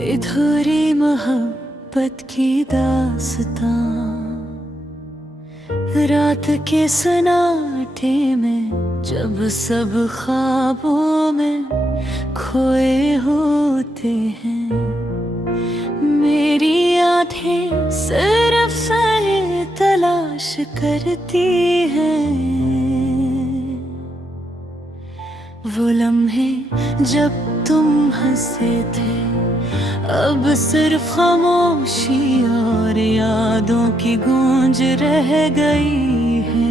अधूरी मोहब्बत की दास्तां, रात के सन्नाटे में जब सब ख्वाबों में खोए होते हैं। मेरी आँखें सिर्फ सही तलाश करती हैं, वो लम्हे जब तुम हंसे थे। अब सिर्फ खामोशी और यादों की गूंज रह गई है।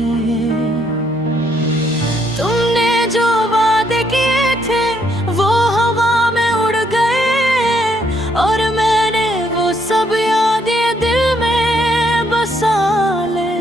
तुमने जो वादे किए थे वो हवा में उड़ गए, और मैंने वो सब यादें दिल में बसा ले।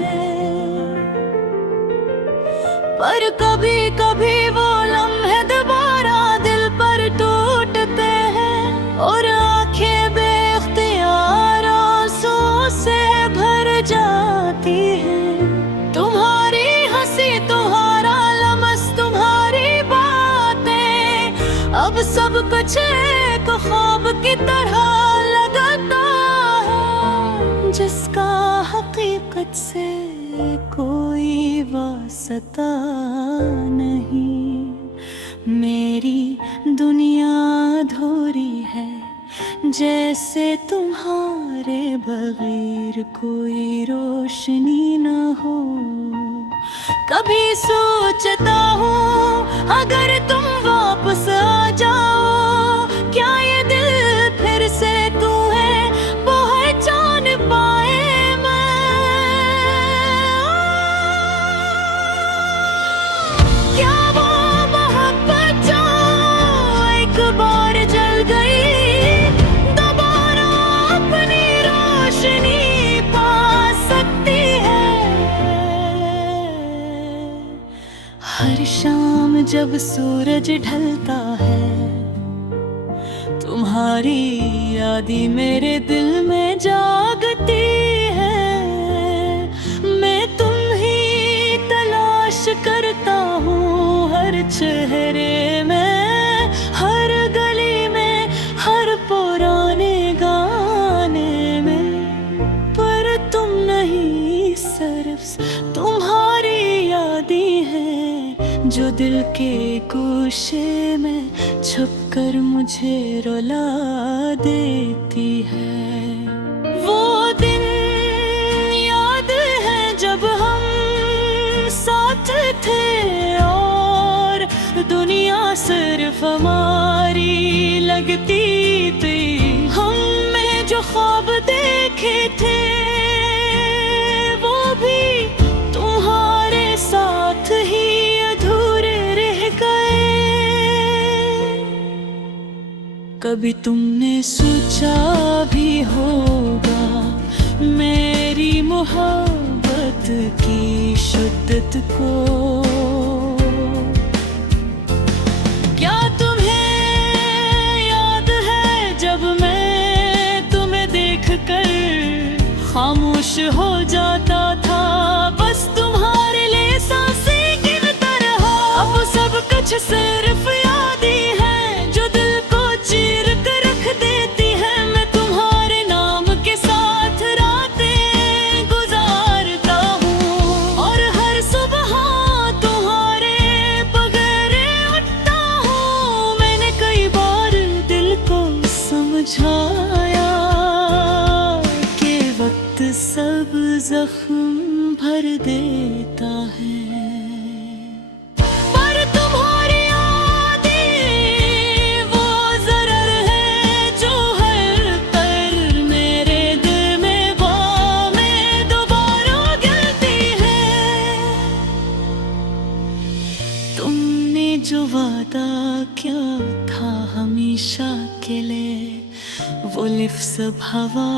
पर कभी कभी वो लम्हे दोबारा दिल पर टूटते हैं, और आंखें बेख्तियार आंसुओं से भर जाती हैं। तुम्हारी हंसी, तुम्हारा लमस, तुम्हारी बातें, अब सब कुछ एक ख्वाब की तरह लगता है, जिसका हकीकत से कोई वास्ता नहीं। मेरी दुनिया अधूरी है, जैसे तुम्हारे बगैर कोई रोशनी न हो। कभी सोचता हूँ अगर तुम वापस आ जाओ, क्या ये दिल फिर से तुम्हें पहचान पाए। क्या वो मोहब्बत जो एक बार जल गई, दोबारा अपनी रोशनी पा सकती है। हर शाम जब सूरज ढलता है, तुम्हारी यादें मेरे दिल में जागती है। मैं तुम ही तलाश करता हूँ हर चेहरे में, हर गली में, हर पुराने गाने में। पर तुम नहीं, सिर्फ तुम्हारी यादें हैं जो दिल के गोशे में छुपकर मुझे रुला देती है। वो दिन याद है जब हम साथ थे, और दुनिया सिर्फ हमारी लगती थी। हमने जो ख्वाब देखे थे वो भी तुम्हारे साथ ही अधूरे रह गए। कभी तुमने सोचा भी होगा मेरी मोहब्बत की शिद्दत को। क्या तुम्हें याद है जब मैं तुम्हें देखकर खामोश हो जाता था, बस तुम्हारे लिए सांसें गिनता रहा। अब सब कुछ सिर्फ याद ही है जो दिल को चीर कर रख देती है। मैं तुम्हारे नाम के साथ रातें गुजारता हूँ, और हर सुबह तुम्हारे बगैर उठता हूँ। मैंने कई बार दिल को समझाया कि वक्त सब जख्म भर देता है। पर तुम्हारी यादें वो ज़रर है जो हर पल मेरे दिल में बामें दोबारा गिरती है। तुमने जो वादा किया था हमेशा के लिए, वो लिफ्ज़ अब हवा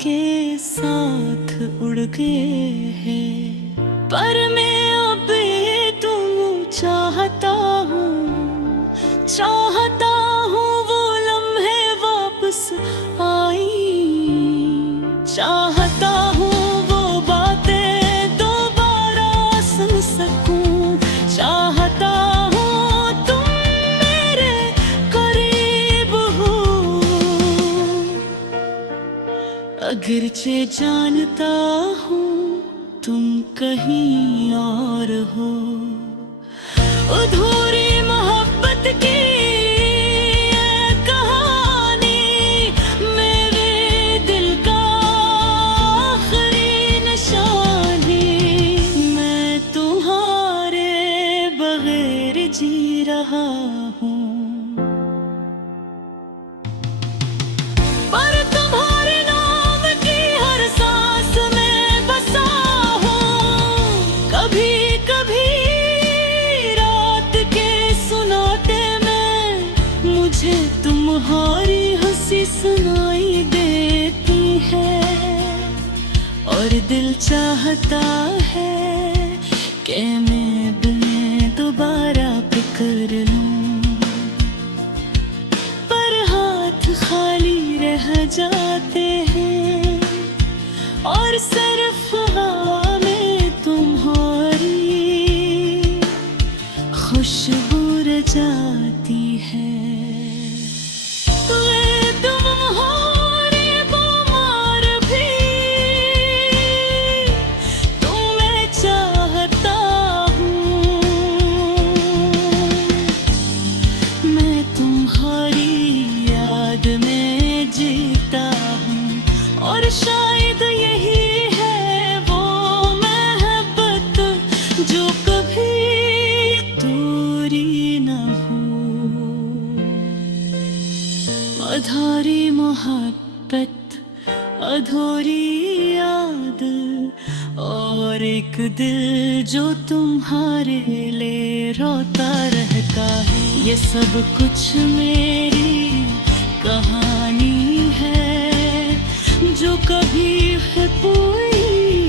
के साथ उड़ गए हैं। पर मैं अब तुम चाहता हूँ वो लम्हे वापस आई। चाहता हूँ वो बातें दोबारा सुन सकूं। चाहता हूँ तुम मेरे करीब हो। अगरचे जानता हूँ तुम कहीं और हो, अधूरी मोहब्बत की ये कहानी मेरे दिल का आखिरी निशानी। मैं तुम्हारे बगैर जी रहा हूँ, पर तुम्हारे नाम की हर सांस में बसा हूँ। कभी कभी रात के सुनाते में मुझे तुम्हारी हंसी सुनाई देती है, और दिल चाहता है कि मैं तुम्हें दोबारा पकड़ लूं, पर हाथ खाली रह जाते हैं और सिर्फ हवा में तुम्हारी खुशबू रह जाती है। तुम्हारे बीमार भी तुम्हें चाहता हूँ, मैं तुम्हारी याद में जीता हूँ, और शायद यही है वो मोहब्बत जो कभी दूरी न हो। अधूरी मोहब्बत, अधूरी याद, और एक दिल जो तुम्हारे लिए रोता रहता है। ये सब कुछ मेरी कहानी है जो कभी है पूरी